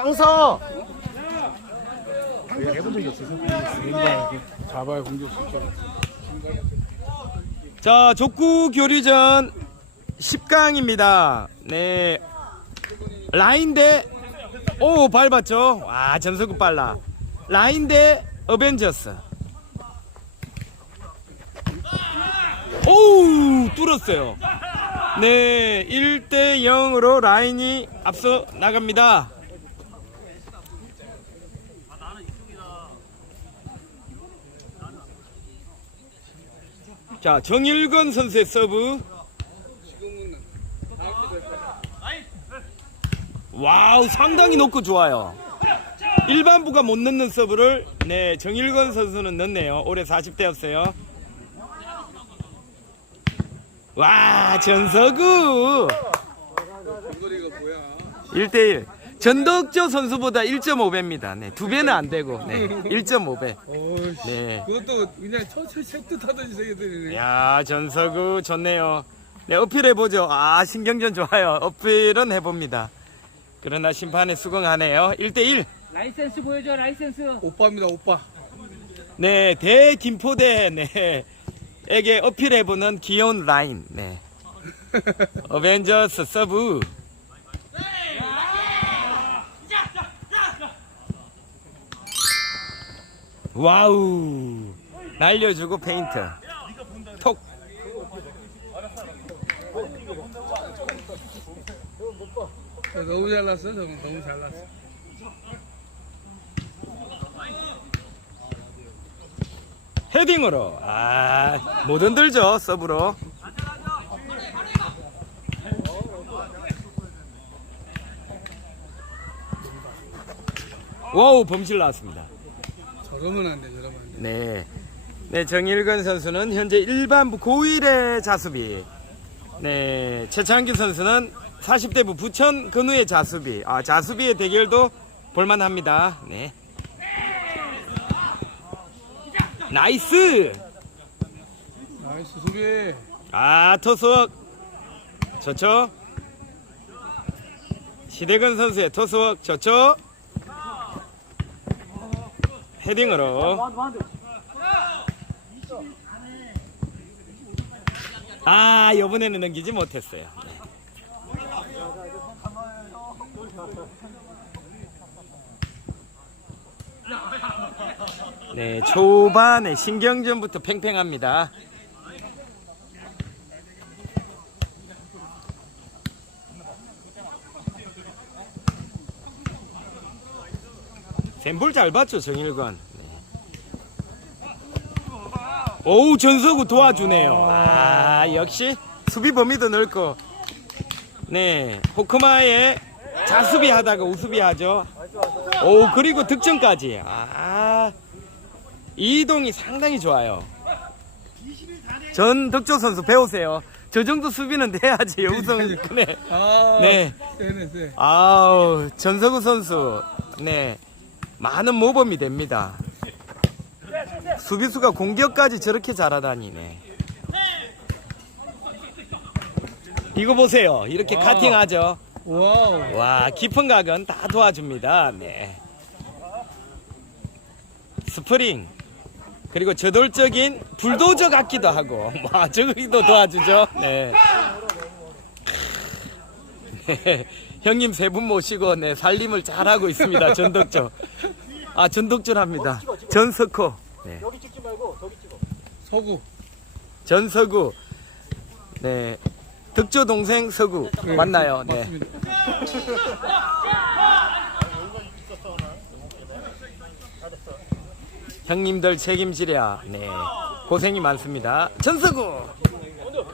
황서! 해본 적이 없어서 굉장히 잡아야 공격 수 있죠. 자 족구 교류전 10강입니다. 네. 라인 대오 밟았죠? 와 전석구 빨라. 라인 대 어벤져스. 오우 뚫었어요. 네 1대 0으로 라인이 앞서 나갑니다 자 정일건 선수의 서브. 와우 상당히 높고 좋아요. 일반부가 못 넣는 서브를 네 정일건 선수는 넣네요. 올해 40대였어요. 와 전서구! 1대1 전덕조 선수보다 1.5배입니다 네, 두 배는 안 되고 네, 1.5배 어이씨. 네. 그것도 그냥 천천히 색듯 하더니 새끼들이네. 야 전서구 좋네요. 네 어필해 보죠. 아 신경전 좋아요. 어필은 해봅니다. 그러나 심판에 수긍하네요. 1대1. 라이센스 보여줘 라이센스 오빠입니다, 오빠. 네 대김포대 네 에게 어필해보는 귀여운 라인. 네. 어벤져스 서브. 와우. 날려주고 페인트. 톡. 저 너무 잘났어, 저 너무 잘났어. 헤딩으로. 아못 흔들죠 서브로. 와우 범실 나왔습니다 저러면 안 돼, 저러면 안 돼. 네. 네, 정일근 선수는 현재 일반부 고1의 자수비. 네, 최창기 선수는 40대부 부천 근우의 자수비. 아, 자수비의 대결도 볼만합니다. 네. 나이스! 나이스 수비. 아, 토스웍. 좋죠? 시대근 선수의 토스웍 좋죠? 헤딩으로. 아, 이번에는 넘기지 못했어요. 네, 초반에 신경전부터 팽팽합니다. 샘볼 잘 봤죠 정일관? 네. 오우 전서구 도와주네요. 아 역시 수비 범위도 넓고. 네 호크마의 자수비 하다가 우수비 하죠. 오 그리고 득점까지. 아 이동이 상당히 좋아요. 전 덕조 선수 배우세요. 저 정도 수비는 돼야지 우승 네. 아, 네. 세네, 세. 아우 전석우 선수. 네 많은 모범이 됩니다. 수비수가 공격까지 저렇게 잘하다니네. 이거 보세요. 이렇게 와우. 카팅하죠. 와우. 와 깊은 각은 다 도와줍니다. 네. 스프링 그리고 저돌적인 불도저 같기도 하고 와 저기도 도와주죠. 네. 네. 형님 세 분 모시고 네 살림을 잘 하고 있습니다. 전덕조. 아 전덕조랍니다. 전석호. 네. 서구. 전서구. 네. 덕조 동생 서구 네, 맞나요? 네. 형님들 책임지랴. 네. 고생이 많습니다. 전서구.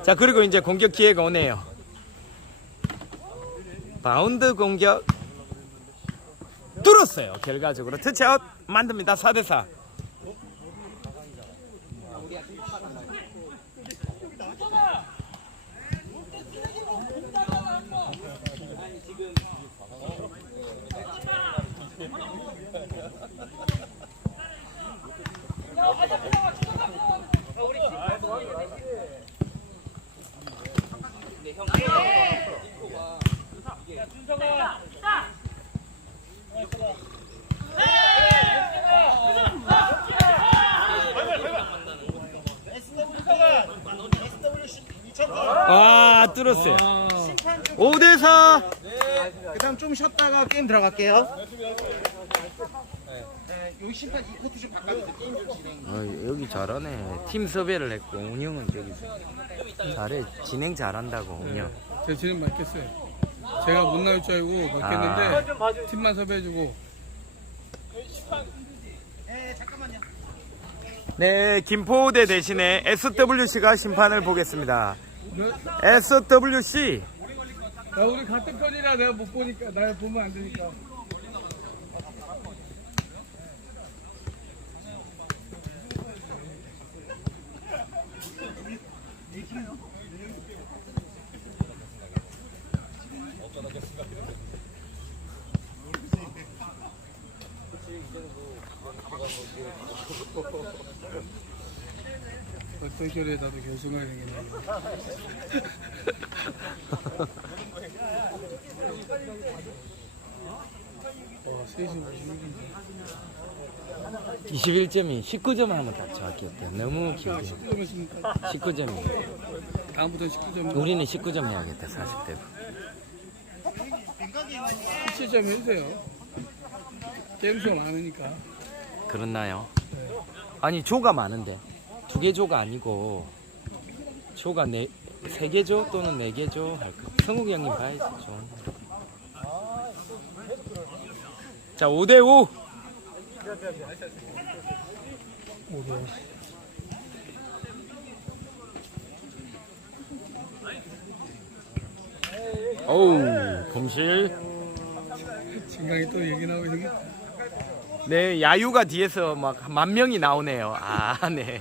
자, 그리고 이제 공격 기회가 오네요. 바운드 공격 뚫었어요. 결과적으로 터치아웃 만듭니다. 4대4. 형. 예. 아 뚫었어요. 5대 4. 그다음 좀 쉬었다가 게임 들어갈게요. 네, 여기 심판 이 아, 여기 잘하네. 팀 섭외를 했고 운영은 저기 잘해. 진행 잘한다고 운영. 제 진행 맡겠어요. 제가 못 나올 줄 알고 맡겼는데 팀만 섭외해주고 네. 네, 김포대 대신에 SWC가 심판을 보겠습니다. 몇- SWC. 나 우리 같은 편이라 내가 못 보니까 날 보면 안 되니까. 결에 나도 결승을 되겠네. 와, 셋이 무슨 21점이 19점 하면 딱 정확했대요. 너무 길게. 19점 했습니까? 19점이. 다음부터는 19점. 우리는 19점 해야겠다. 40대. 17점 해주세요. 게임수가 많으니까. 그렇나요? 아니 조가 많은데 두 개 조가 아니고 조가 네 세 개 조 또는 네 개 조 할 거. 성욱이 형님 봐야지 좀. 자 5대 5. 어우 범실. 진강이 또 얘기 나오고 있는 게. 네, 야유가 뒤에서 막 만 명이 나오네요. 아, 네.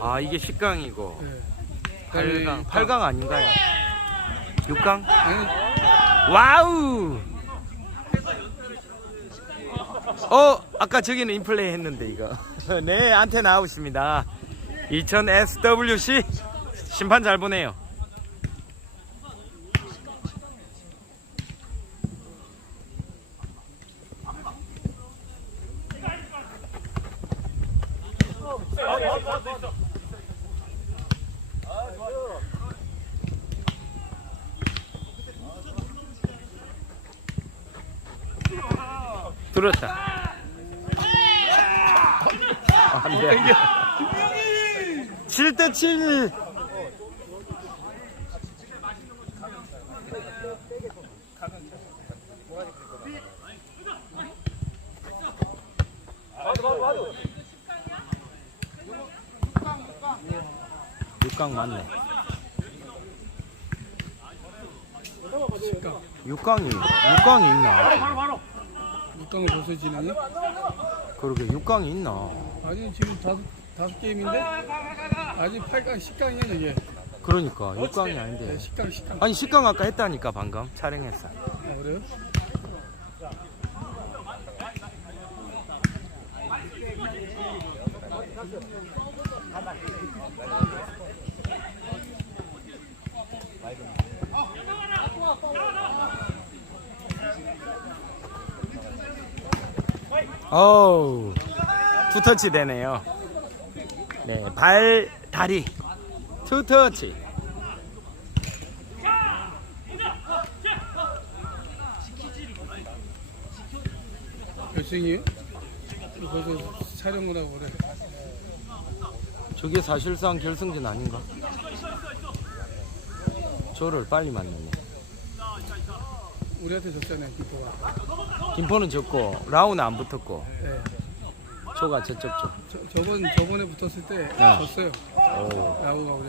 아, 이게 10강이고 네. 8강, 8강 아닌가요? 6강? 와우! 어, 아까 저기는 인플레이 했는데 이거. 네, 안테나 아웃입니다. 2000 SWC 심판 잘 보네요. 들었다. 안 돼. 7대 7. 육강 맞네. 10강. 6강이 6강이 있나? 6강을 벌써 지나니? 그러게 6강이 있나? 아니, 지금 다섯, 다섯 게임인데? 아직 8강, 10강이야, 이게. 그러니까 6강이 네, 아닌데. 10강, 10강. 아니 10강 아까 했다니까 방금 촬영했어. 아, 그래요? 어우 투터치 되네요. 네, 발, 다리 투터치. 결승이에요? 벌써 촬영을 하고 그래. 저게 사실상 결승전 아닌가? 저를 빨리 만났네. 우리한테 졌잖아요, 기포가. 김포는 졌고 라우는 안 붙었고 네. 저쪽 쪽. 저, 저번, 저번에 붙었을 때 졌어요. 오, 야구가 우리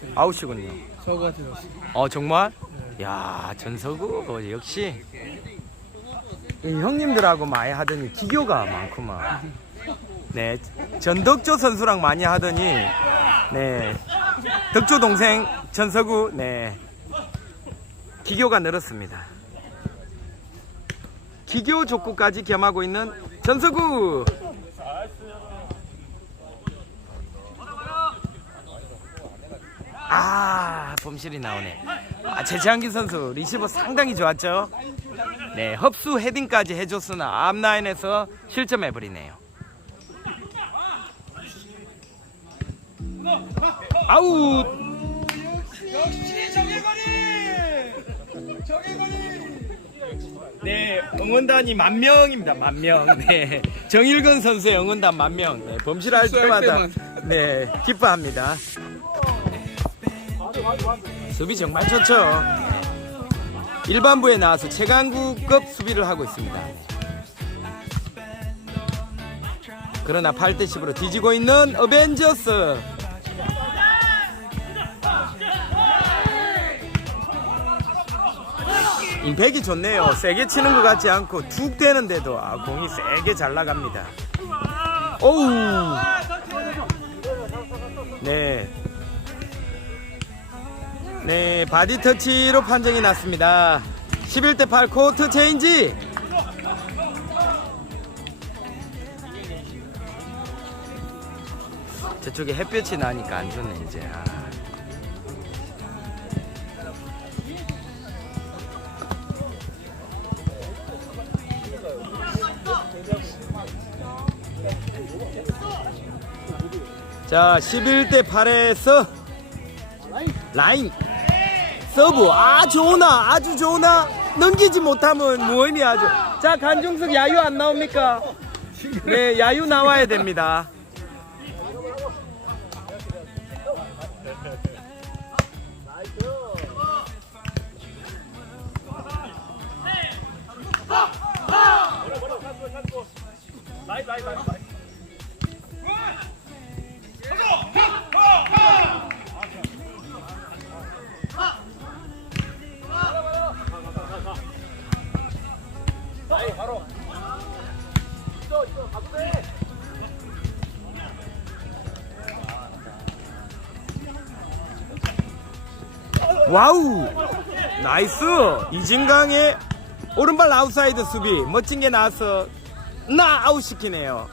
저기 아웃이군요. 서구한테 졌어. 어 정말? 네. 야 전서구 어, 역시 이 형님들하고 많이 하더니 기교가 많구만. 네 전덕조 선수랑 많이 하더니 네 덕조 동생 전서구 네 기교가 늘었습니다. 기교 족구까지 겸하고 있는 전서구. 아, 범실이 나오네. 아, 최창기 선수 리시버 상당히 좋았죠. 네, 흡수 헤딩까지 해줬으나 앞라인에서 실점해버리네요. 아우 역시 정혜건이 정혜건이 네 응원단이 만 명입니다 만 명. 네. 정일건 선수의 응원단 만 명. 네, 범실할 때마다. 네 기뻐합니다. 수비 정말 좋죠. 네. 일반부에 나와서 최강구급 수비를 하고 있습니다. 그러나 8대 10으로 뒤지고 있는 어벤져스 임팩이 좋네요. 세게 치는 것 같지 않고 툭 되는데도 아, 공이 세게 잘 나갑니다. 오우. 네. 네, 바디 터치로 판정이 났습니다. 11대 8 코트 체인지. 저쪽에 햇볕이 나니까 안 좋네 이제. 아. 자, 11대 8에서 라인 서브 아 좋으나 아주 좋으나 넘기지 못하면 무의미 하죠. 자, 간중석 야유 안 나옵니까? 네, 야유 나와야 됩니다. 와우! 나이스! 이진강의 오른발 아웃사이드 수비. 멋진 게 나와서 나 아웃 시키네요.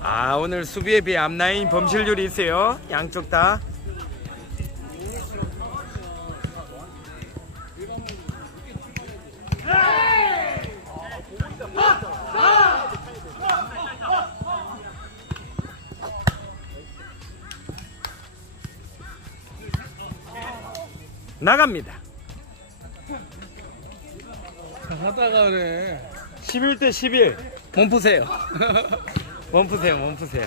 아 오늘 수비에 비해 앞라인 범실률이 있어요. 양쪽 다 나갑니다. 하다가 그래. 11대 11 몸 푸세요. 몸 푸세요 몸 푸세요.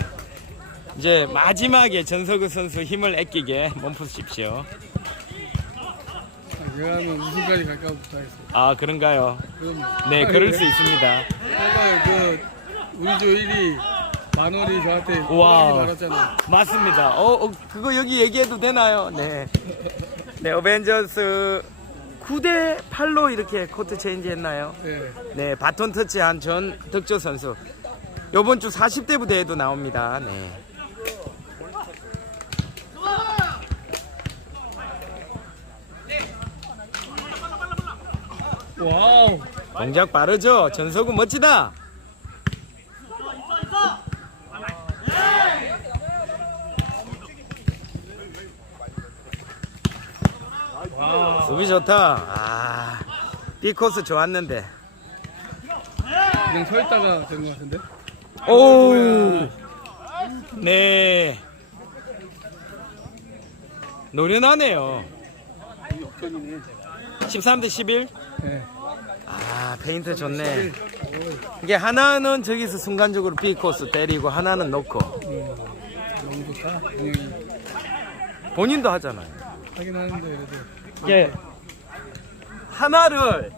이제 마지막에 전석우 선수 힘을 아끼게 몸 푸십시오. 아, 제가 하면 우승까지 갈까 못하겠어요. 아 그런가요? 그럼. 네 그럴 수 있습니다. 봐봐요, 그 우리 조 1위 만월이 저한테 와우. 말았잖아요. 맞습니다. 어, 어, 그거 여기 얘기해도 되나요? 네, 네 어벤져스 9대 8로 이렇게 코트 체인지 했나요 네. 네 바톤 터치한 전 덕조 선수 요번 주 40대 부대에도 나옵니다 네. 와우. 동작 빠르죠 전석우 멋지다 수비 좋다 아 B코스 좋았는데 그냥 서 있다가 되는 것 같은데. 오, 네. 노련하네요. 13 대 11. 네. 아, 페인트 좋네. 이게 하나는 저기서 순간적으로 B 코스 때리고 하나는 놓고 너무 좋다. 그냥 본인도 하잖아요. 하긴 하는데 그래도. 이게 하나를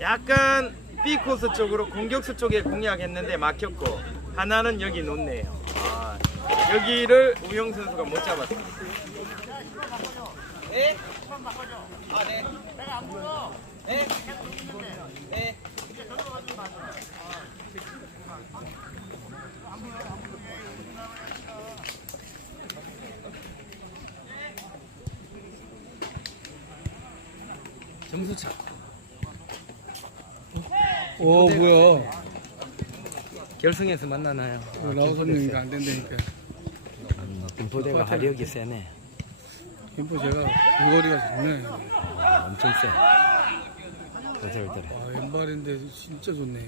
약간 B 코스 쪽으로 공격수 쪽에 공략했는데 막혔고 하나는 여기 놓네요. 아, 여기를 우영 선수가 못 잡았어요. 점수차. 오 뭐야? 결승에서 만나나요? 어, 라오선님이가 안 된다니까. 김포대가 화력이 세네. 김포 제가 줄거리가 좋네. 엄청 세. 아 왼발인데 진짜 좋네.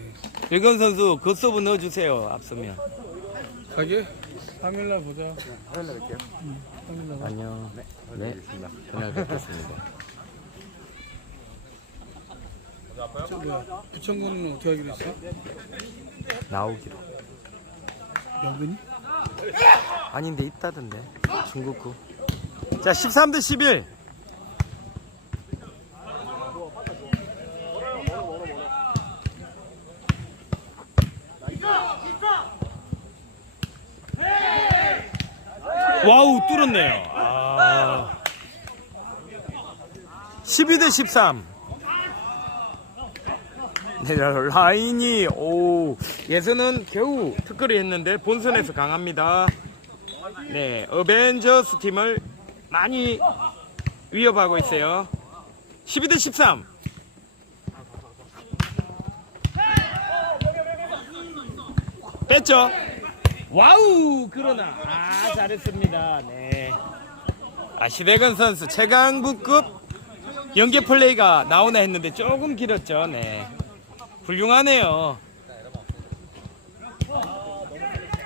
일건 선수 그 서브 넣어주세요. 앞서면. 가게? 3일날 보자. 음, 응, 3일날 봐. 안녕. 네. 네. 그날 뵙겠습니다. 저 뭐야? 부천군은 어떻게 하기로 했어? 나오기로. 영근이? 아닌데 있다던데. 중국구. 자, 13 대 11. 와우, 뚫었네요. 아. 12 대 13. 네, 라인이 오 예선은 겨우 특거리 했는데 본선에서 강합니다. 네, 어벤져스 팀을 많이 위협하고 있어요. 12대 13. 뺐죠? 와우! 그러나 아 잘했습니다. 네. 아 시대건 선수 최강부급 연계 플레이가 나오나 했는데 조금 길었죠. 네. 훌륭하네요.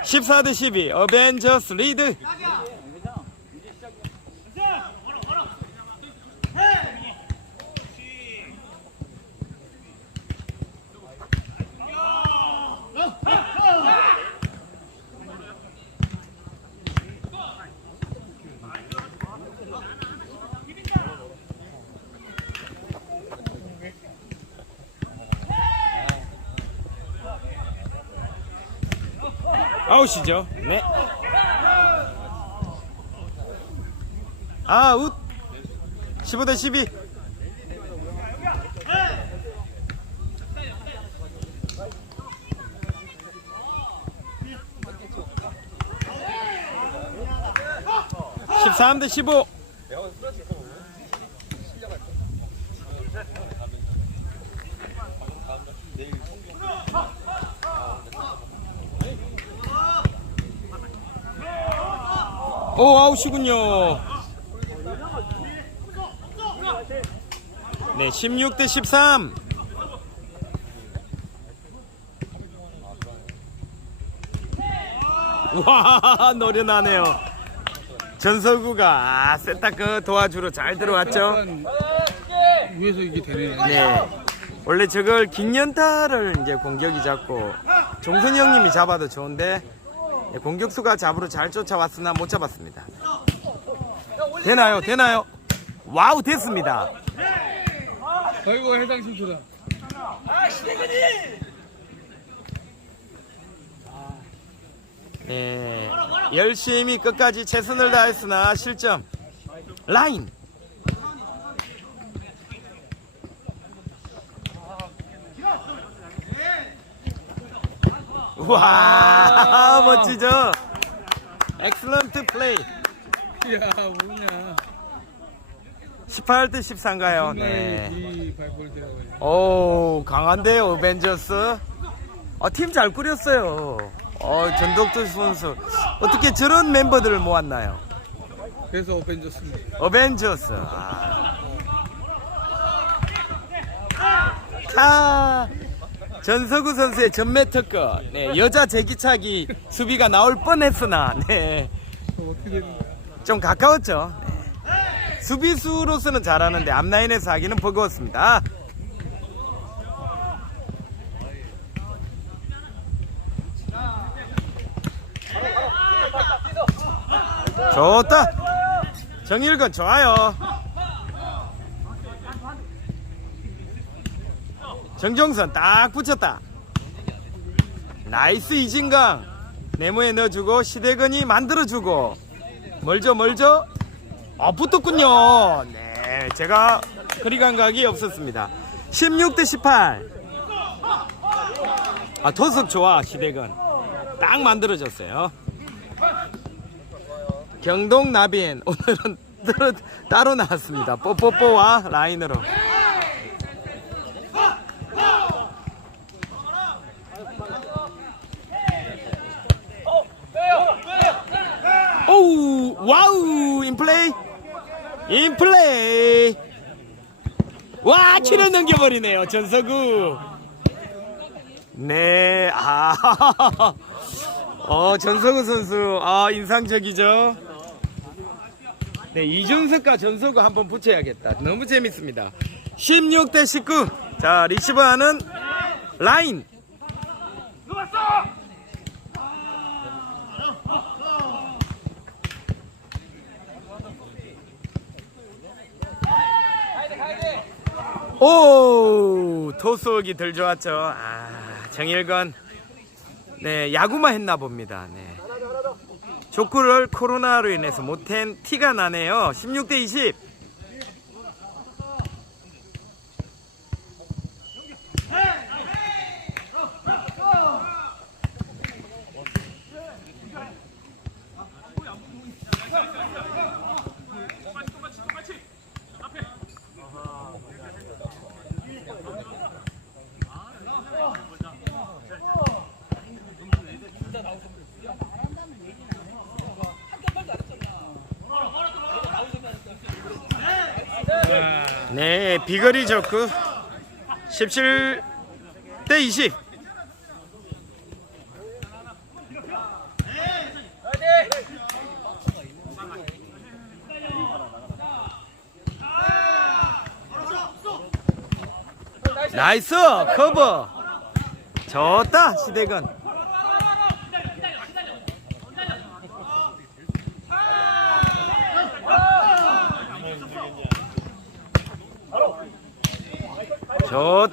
14 대 12 어벤져스 리드 아웃이죠. 네. 아웃. 15대 12. (13대 15) 오 아웃이군요. 네, 16대 13. 와, 노련하네요. 전서구가 아, 세타크 도와주러 잘 들어왔죠. 위에서 이게 되네. 네. 원래 저걸 김연타를 이제 공격이 잡고 종선이 형님이 잡아도 좋은데 네, 공격수가 잡으러 잘 쫓아왔으나 못 잡았습니다. 되나요? 되나요? 와우 됐습니다. 아이고 해당 신초다. 네, 열심히 끝까지 최선을 다했으나 실점. 라인. 와 멋지죠? 엑슬런트 플레이. 야 뭐냐. 18 대 14인가요? 네. 이 발볼 대가 오 강한데요 어벤져스. 어, 팀잘 꾸렸어요. 어 전덕도 선수 어떻게 저런 멤버들을 모았나요? 그래서 어벤져스입니다. 어벤져스. 아. 아, 전서구 선수의 전매 특허. 네, 여자 제기차기 수비가 나올 뻔했으나, 네? 좀 가까웠죠. 네. 수비수로서는 잘하는데 앞라인에서 하기는 버거웠습니다. 좋다. 정일건 좋아요. 정정선 딱 붙였다. 나이스 이진강. 네모에 넣어주고 시대건이 만들어주고 멀죠 멀죠? 아 붙었군요. 네, 제가 거리 감각이 없었습니다. 16대 18. 아 토습 좋아 시대건. 딱 만들어졌어요. 경동 나빈 오늘은 따로 나왔습니다. 뽀뽀뽀와 라인으로. 와우 인플레이? 인플레이. 와 키를 넘겨버리네요 전서구. 네아. 어, 전서구 선수. 아 인상적이죠? 네 이준석과 전서구 한번 붙여야겠다. 너무 재밌습니다. 16 대 19자 리시버하는 라인 오 토스웍이 덜 좋았죠. 아 정일건 네 야구만 했나 봅니다. 네. 족구를 코로나로 인해서 못한 티가 나네요. 16대 20 네, 비거리 좋고 17 대 20. 나이스 커버 좋다 시대건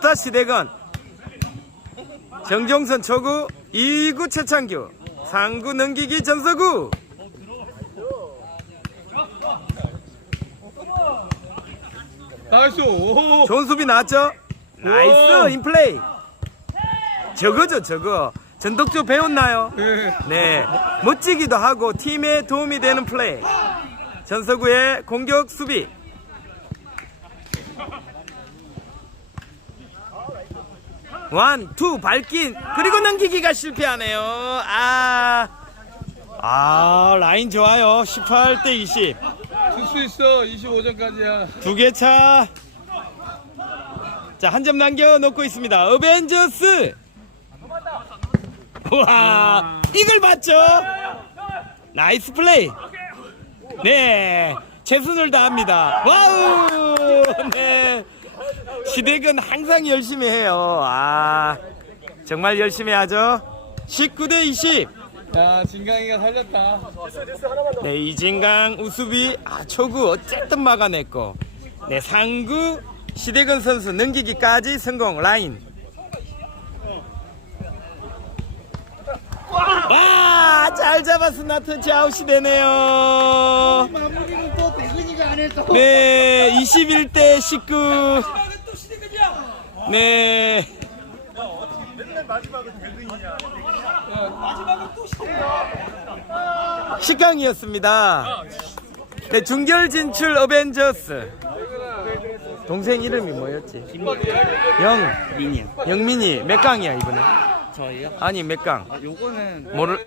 좋다 시대건 정종선 초구 2구 최창규 3구 넘기기 전서구 나이스. 오. 좋은 수비 나왔죠 나이스 오. 인플레이 저거죠 저거 전덕주 배웠나요 네. 네 멋지기도 하고 팀에 도움이 되는 플레이 전서구의 공격 수비 원, 투, 발긴 그리고 넘기기가 실패하네요 아, 아 라인 좋아요 18 대 20 줄 수 있어. 25점까지야. 두 개 차. 자, 한 점 남겨 놓고 있습니다. 어벤져스. 와, 이걸 봤죠? 나이스 플레이. 네. 최선을 다합니다. 와우! 네. 시댁은 항상 열심히 해요. 아, 정말 열심히 하죠. 19대 20. 야, 진강이가 살렸다. 네, 이진강 우수비 아, 초구 어쨌든 막아냈고 네, 상구 시대근 선수 넘기기까지 성공 라인 와, 잘 잡았어 나터치 아웃이 되네요. 마무리는 또 대근이가 안 해서. 네, 21대 19. 네. 식강이었습니다. 네, 중결 진출 어벤져스. 동생 이름이 뭐였지? 영. 민이요. 영민이 몇 강이야 이번에? 저희요? 아니 몇 강? 요거는 모를